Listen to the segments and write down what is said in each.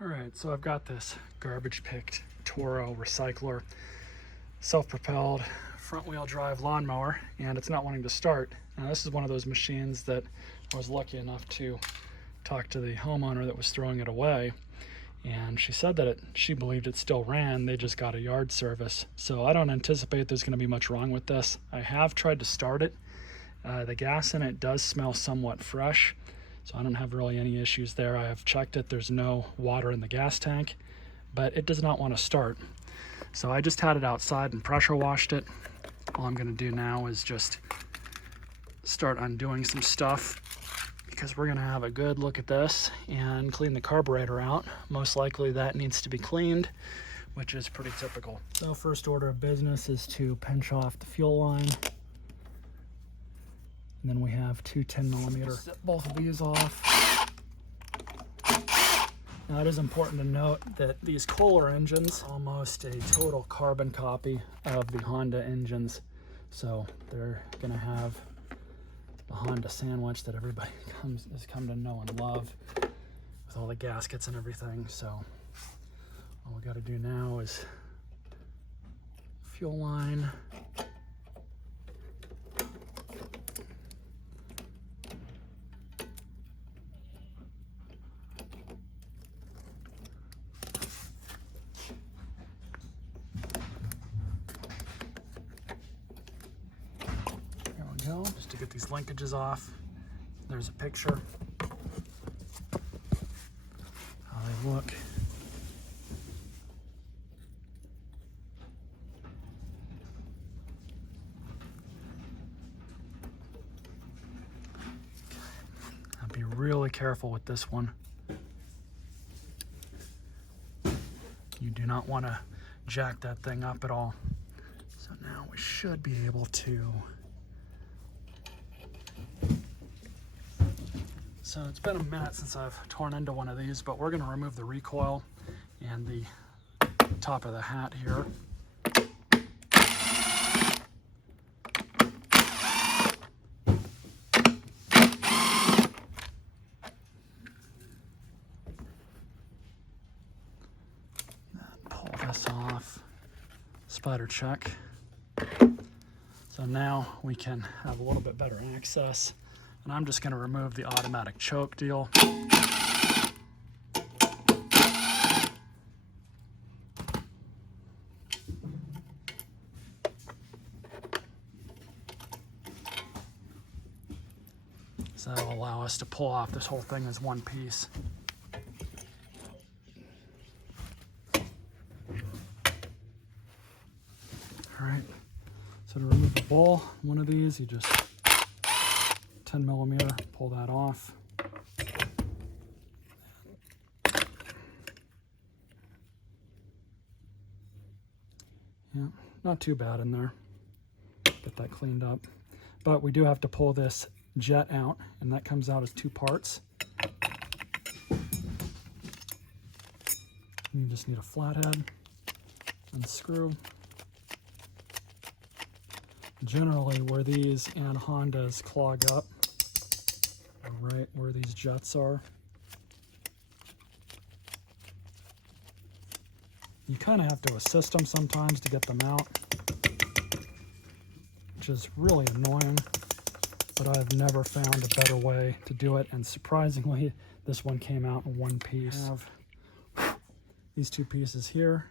All right, so I've got this garbage picked Toro recycler, self-propelled front wheel drive lawnmower, and it's not wanting to start. Now this is one of those machines that I was lucky enough to talk to the homeowner that was throwing it away, and she said that she believed it still ran. They just got a yard service, so I don't anticipate there's going to be much wrong with this. I have tried to start it. The gas in it does smell somewhat fresh, so I don't have really any issues there. I have checked it. There's no water in the gas tank, but it does not want to start. So I just had it outside and pressure washed it. All I'm going to do now is just start undoing some stuff, because we're going to have a good look at this and clean the carburetor out. Most likely that needs to be cleaned, which is pretty typical. So first order of business is to pinch off the fuel line. And then we have two 10mm. Set both of these off. Now it is important to note that these Kohler engines are almost a total carbon copy of the Honda engines. So they're gonna have the Honda sandwich that everybody has come to know and love, with all the gaskets and everything. So all we gotta do now is fuel line. Just to get these linkages off. There's a picture how they look. I'll be really careful with this one. You do not want to jack that thing up at all. So now we should be able to. So it's been a minute since I've torn into one of these, but we're going to remove the recoil and the top of the hat here. Pull this off. Spider check. So now we can have a little bit better access. And I'm just going to remove the automatic choke deal. So that'll allow us to pull off this whole thing as one piece. All right, so to remove the bowl, one of these, you just 10mm, pull that off. Yeah, not too bad in there. Get that cleaned up. But we do have to pull this jet out, and that comes out as two parts. You just need a flathead and a screw. Generally, where these and Hondas clog up, right where these jets are, you kind of have to assist them sometimes to get them out, which is really annoying, but I've never found a better way to do it, and surprisingly this one came out in one piece. I have these two pieces here,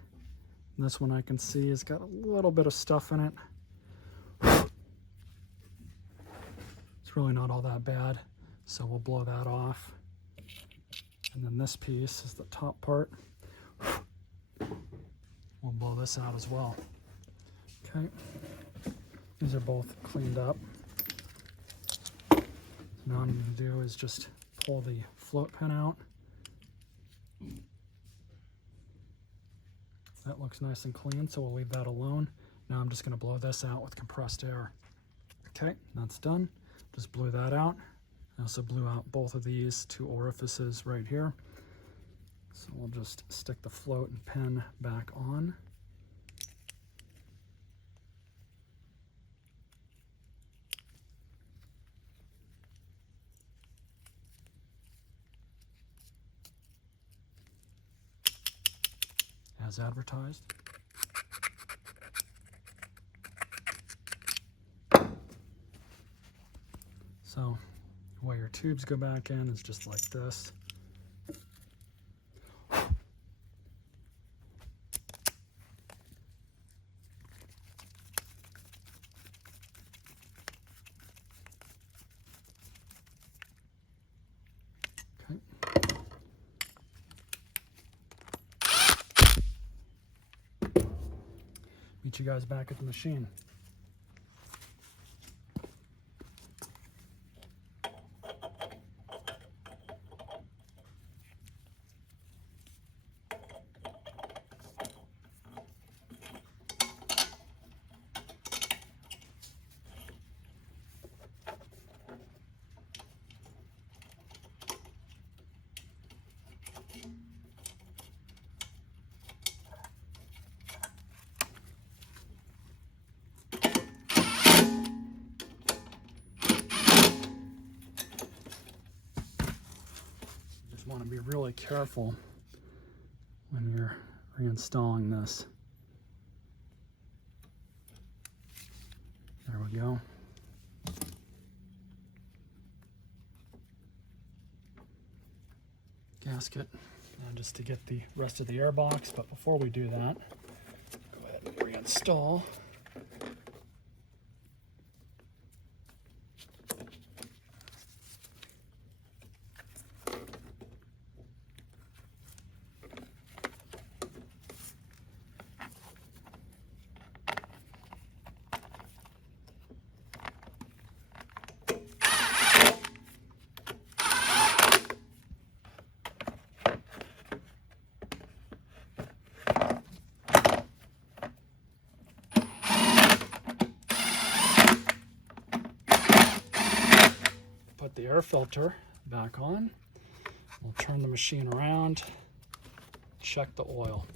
and this one I can see has got a little bit of stuff in it. It's really not all that bad. So we'll blow that off. And then this piece is the top part. We'll blow this out as well. Okay. These are both cleaned up. So now what I'm going to do is just pull the float pin out. That looks nice and clean, so we'll leave that alone. Now I'm just going to blow this out with compressed air. Okay, that's done. Just blew that out. I also blew out both of these two orifices right here. So we'll just stick the float and pin back on. as advertised. So the way your tubes go back in is just like this. Okay. Meet you guys back at the machine. Want to be really careful when you're reinstalling this. There we go. Gasket, just to get the rest of the air box, but before we do that, go ahead and reinstall. Put the air filter back on. We'll turn the machine around, check the oil.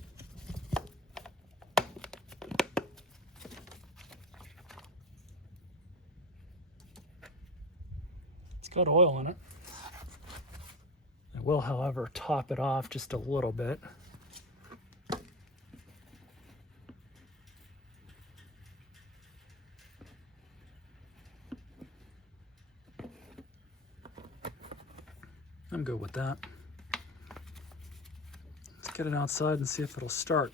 It's got oil in it. I will, however, top it off just a little bit. I'm good with that. Let's get it outside and see if it'll start.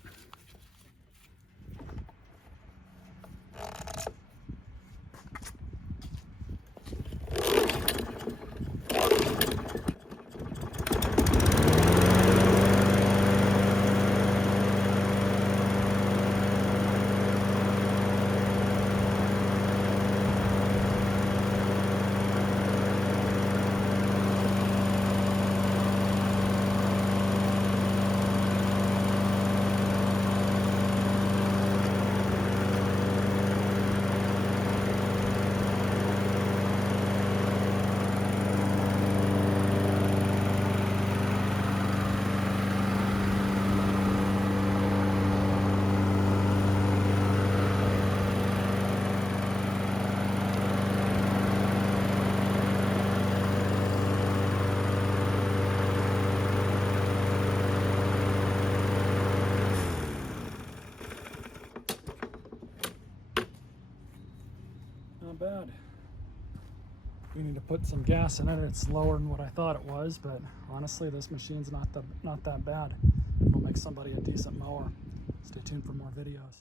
Not bad. We need to put some gas in it. It's lower than what I thought it was, but honestly, this machine's not that bad. It'll make somebody a decent mower. Stay tuned for more videos.